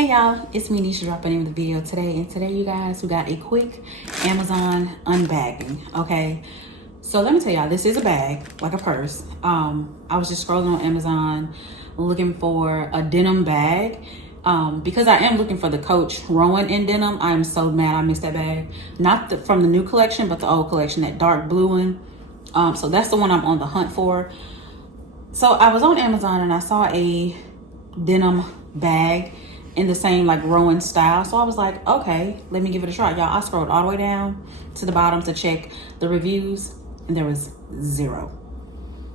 Hey y'all, it's me Nisha dropping in with a video today, and today you guys, we got a quick Amazon unbagging. Okay, so let me tell y'all, this is a bag, like a purse. I was just scrolling on Amazon looking for a denim bag because I am looking for the Coach Rowan in denim. I am so mad I missed that bag, not from the new collection but the old collection, that dark blue one. So that's the one I'm on the hunt for. So I was on Amazon and I saw a denim bag in the same like Rowan style. So I was like, okay, let me give it a try. Y'all, I scrolled all the way down to the bottom to check the reviews, and there was zero,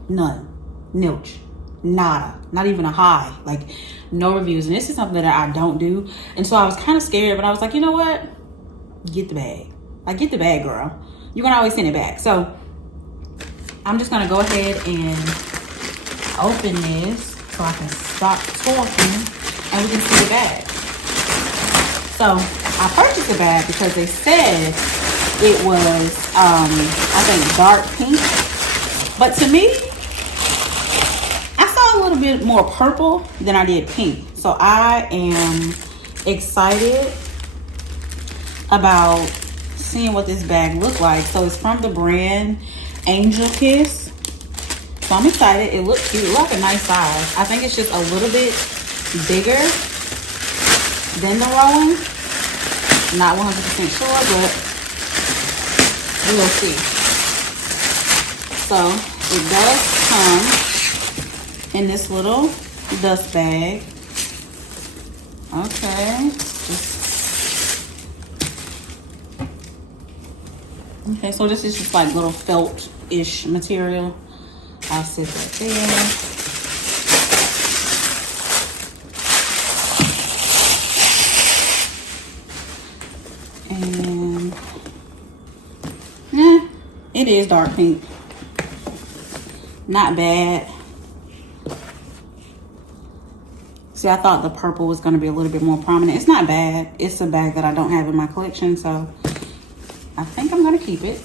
none, nilch, nada, not even a high, like no reviews. And this is something that I don't do. And so I was kind of scared, but I was like, you know what? Get the bag. Like, get the bag, girl. You can always send it back. So I'm just gonna go ahead and open this so I can stop talking and we can see the bag. So I purchased the bag because they said it was, I think, dark pink. But to me, I saw a little bit more purple than I did pink. So I am excited about seeing what this bag looks like. So it's from the brand Angelkiss. So I'm excited. It looks cute. It looks like a nice size. I think it's just a little bit bigger than the Rowan. Not 100% sure, but we'll see. So it does come in this little dust bag. Okay. Okay, so this is just like little felt-ish material. I'll sit that there. And it is dark pink. Not bad. See, I thought the purple was going to be a little bit more prominent. It's not bad. It's a bag that I don't have in my collection, so I think I'm going to keep it.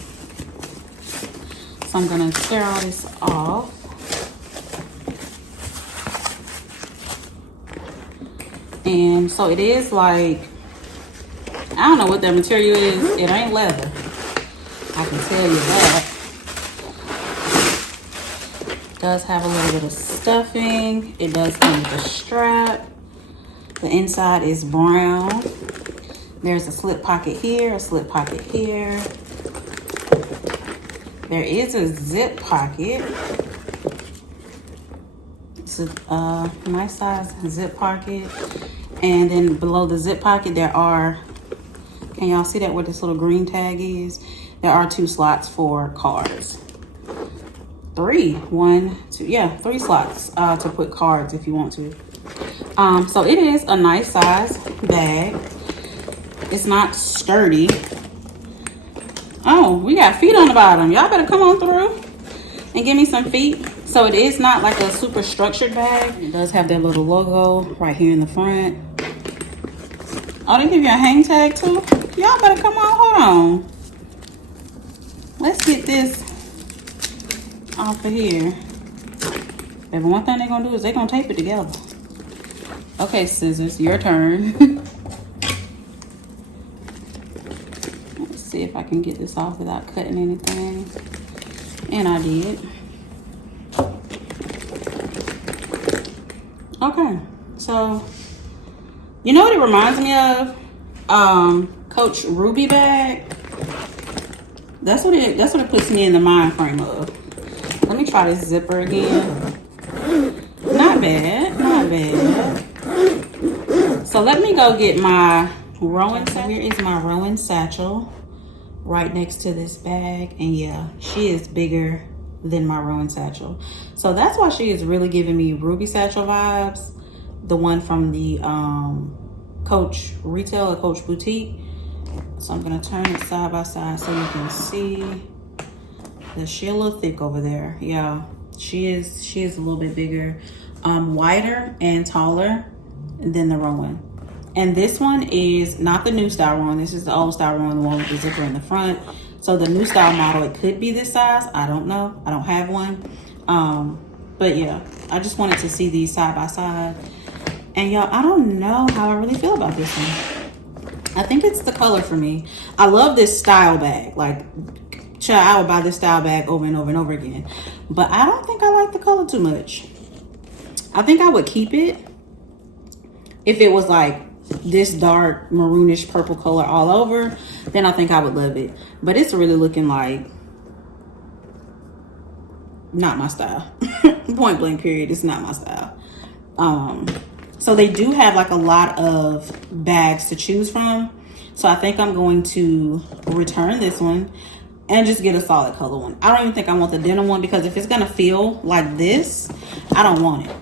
So I'm going to tear all this off. And so it is like, I don't know what that material is. It ain't leather. I can tell you that. It does have a little bit of stuffing. It does come with a strap. The inside is brown. There's a slip pocket here, a slip pocket here. There is a zip pocket. It's a nice size zip pocket. And then below the zip pocket, there are, can y'all see that where this little green tag is? There are 2 slots for cards. 3 slots to put cards if you want to. So it is a nice size bag. It's not sturdy. Oh, we got feet on the bottom. Y'all better come on through and give me some feet. So it is not like a super structured bag. It does have that little logo right here in the front. Oh, they give you a hang tag too? Y'all better come on, hold on. Let's get this off of here. Baby, one thing they're gonna do is they're gonna tape it together. Okay, scissors, your turn. Let's see if I can get this off without cutting anything. And I did. Okay, so you know what it reminds me of? Coach Ruby bag. That's what it puts me in the mind frame of. Let me try this zipper again. Not bad, not bad. So let me go get my Rowan. So here is my Rowan satchel right next to this bag. And yeah, she is bigger than my Rowan satchel. So that's why she is really giving me Ruby satchel vibes. The one from the Coach Retail or Coach Boutique. So I'm gonna turn it side by side so you can see that she's a little thick over there. Yeah, she is a little bit bigger, wider and taller than the Rowan. And this one is not the new style Rowan. This is the old style Rowan, the one with the zipper in the front. So the new style model, it could be this size. I don't know. I don't have one. But yeah, I just wanted to see these side by side And y'all, I don't know how I really feel about this one. I think it's the color for me. I love this style bag. Like, child, I would buy this style bag over and over and over again. But I don't think I like the color too much. I think I would keep it if it was like this dark maroonish purple color all over. Then I think I would love it. But it's really looking like not my style. Point blank period, it's not my style. So they do have like a lot of bags to choose from. So I think I'm going to return this one and just get a solid color one. I don't even think I want the denim one, because if it's gonna feel like this, I don't want it.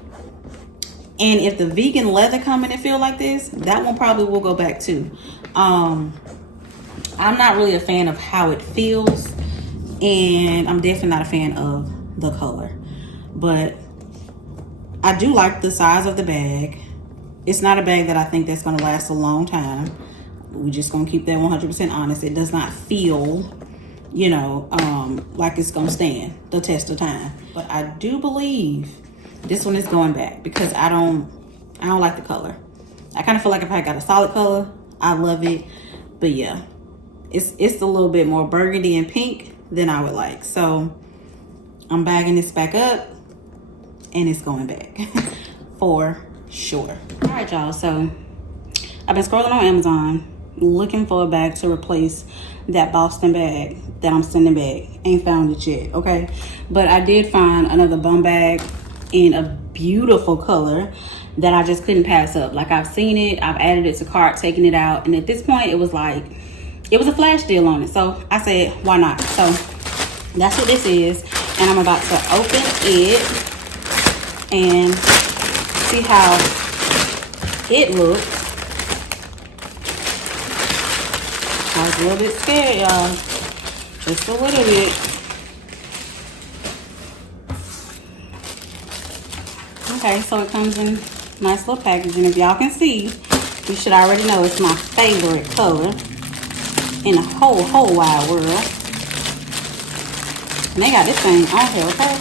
And if the vegan leather come in and feel like this, that one probably will go back too. I'm not really a fan of how it feels, and I'm definitely not a fan of the color. But I do like the size of the bag. It's not a bag that I think that's gonna last a long time. We're just gonna keep that 100% honest. It does not feel, you know, like it's gonna stand the test of time. But I do believe this one is going back, because I don't like the color. I kind of feel like if I got a solid color, I love it. But yeah, it's a little bit more burgundy and pink than I would like. So I'm bagging this back up, and it's going back for sure. All right, y'all. So I've been scrolling on Amazon looking for a bag to replace that Boston bag that I'm sending back. Ain't found it yet, okay? But I did find another bum bag in a beautiful color that I just couldn't pass up. Like, I've seen it, I've added it to cart, taken it out, and at this point it was like, it was a flash deal on it. So I said, why not? So that's what this is, and I'm about to open it and see how it looks. I was a little bit scared, y'all. Just a little bit. Okay, so it comes in nice little packaging. If y'all can see, you should already know it's my favorite color in the whole wide world. And they got this thing on here, okay?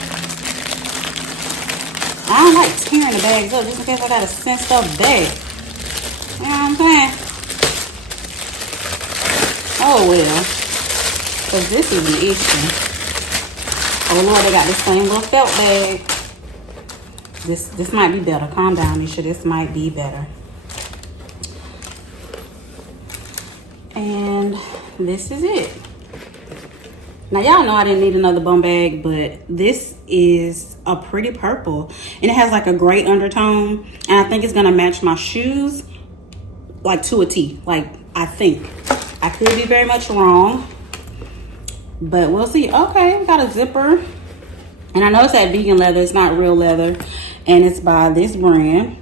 I don't like tearing the bags up just in case I gotta send stuff back. You know what I'm saying? Oh well. Because this is an issue. Oh Lord, they got this same little felt bag. This might be better. Calm down, Nisha. This might be better. And this is it. Now, y'all know I didn't need another bum bag, but this is a pretty purple. And it has like a gray undertone. And I think it's going to match my shoes like to a T. Like, I think. I could be very much wrong, but we'll see. Okay, we got a zipper. And I know it's that vegan leather. It's not real leather. And it's by this brand.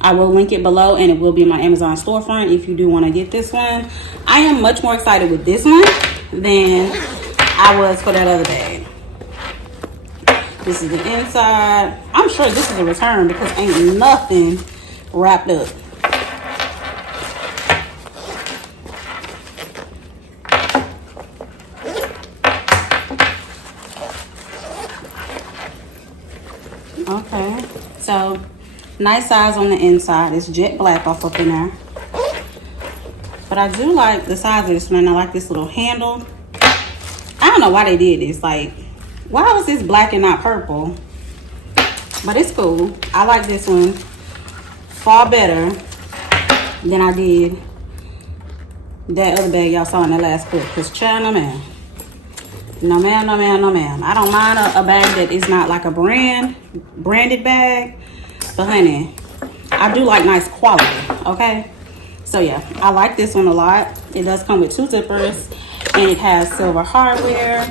I will link it below, and it will be in my Amazon storefront if you do want to get this one. I am much more excited with this one than I was for that other bag. This is the inside. I'm sure this is a return because ain't nothing wrapped up. Okay, so nice size on the inside. It's jet black off up in there. But I do like the size of this one. I like this little handle. I don't know why they did this. Like, why was this black and not purple? But it's cool. I like this one far better than I did that other bag y'all saw in the last clip. Because child, no ma'am. No ma'am, no ma'am, no ma'am. I don't mind a bag that is not like a branded bag. But honey, I do like nice quality, okay? So yeah, I like this one a lot. It does come with 2 zippers, and it has silver hardware.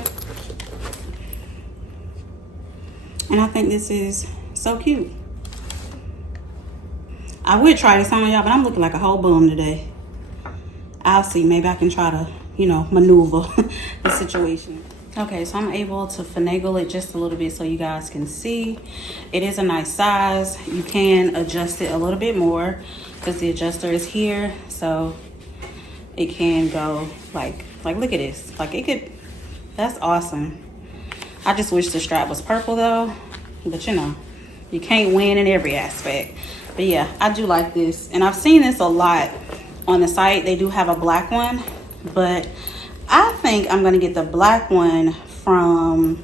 And I think this is so cute. I would try this on y'all, but I'm looking like a whole bum today. I'll see. Maybe I can try to, you know, maneuver the situation. Okay, so I'm able to finagle it just a little bit so you guys can see. It is a nice size. You can adjust it a little bit more because the adjuster is here. So it can go like look at this. Like it could, that's awesome. I just wish the strap was purple though. But you know, You can't win in every aspect. But yeah, I do like this. And I've seen this a lot on the site. They do have a black one, but I think I'm gonna get the black one from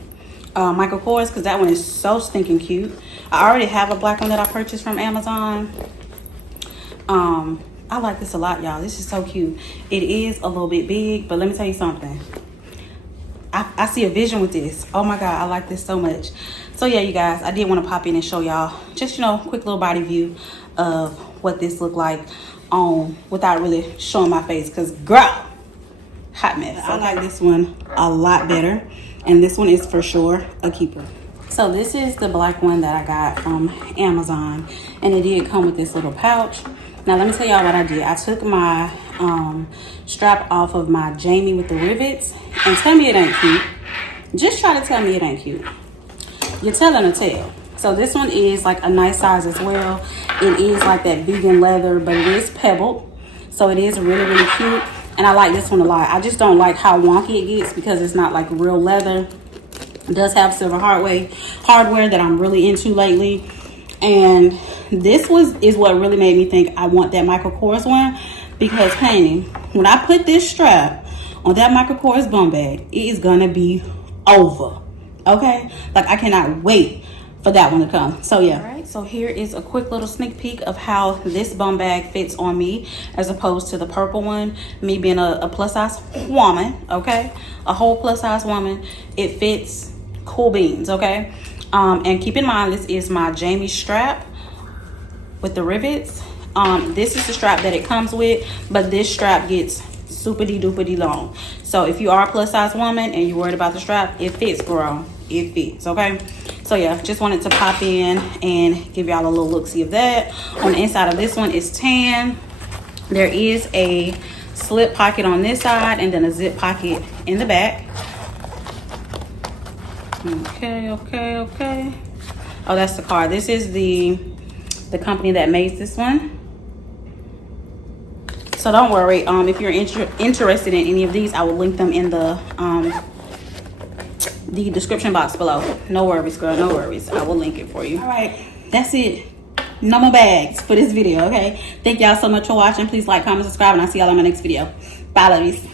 Michael Kors, because that one is so stinking cute. I already have a black one that I purchased from Amazon. I like this a lot, y'all. This is so cute. It is a little bit big, but let me tell you something. I see a vision with this. Oh my God, I like this so much. So yeah, you guys, I did want to pop in and show y'all just, you know, quick little body view of what this looked like on without really showing my face, because girl, hot mess. Okay? I like this one a lot better, and this one is for sure a keeper. So this is the black one that I got from Amazon, and it did come with this little pouch. Now let me tell y'all what I did. I took my strap off of my Jamie with the rivets, and tell me it ain't cute. Just try to tell me it ain't cute. You're telling a tale. So this one is like a nice size as well. It is like that vegan leather, but it is pebbled, so it is really, really cute. And I like this one a lot. I just don't like how wonky it gets because it's not like real leather. It does have silver hardware that I'm really into lately. And this is what really made me think I want that Michael Kors one, because honey, when I put this strap on that Michael Kors bum bag, it is gonna be over. Okay, like I cannot wait for that one to come. So yeah. All right, so here is a quick little sneak peek of how this bum bag fits on me as opposed to the purple one. Me being a plus size woman, okay, a whole plus size woman, it fits cool beans. Okay, and keep in mind, this is my Jamie strap with the rivets. This is the strap that it comes with, but this strap gets super duper long. So if you are a plus size woman and you're worried about the strap, it fits, girl. It fits. Okay, so yeah, just wanted to pop in and give y'all a little look see of that. On the inside of this one is tan. There is a slip pocket on this side and then a zip pocket in the back. Okay. Oh, that's the card. This is the company that made this one. So don't worry, if you're interested in any of these, I will link them in the description box below. No worries, girl, no worries. I will link it for you. All right, that's it. No more bags for this video, okay? Thank y'all so much for watching. Please like, comment, subscribe, and I'll see y'all on my next video. Bye, lovies.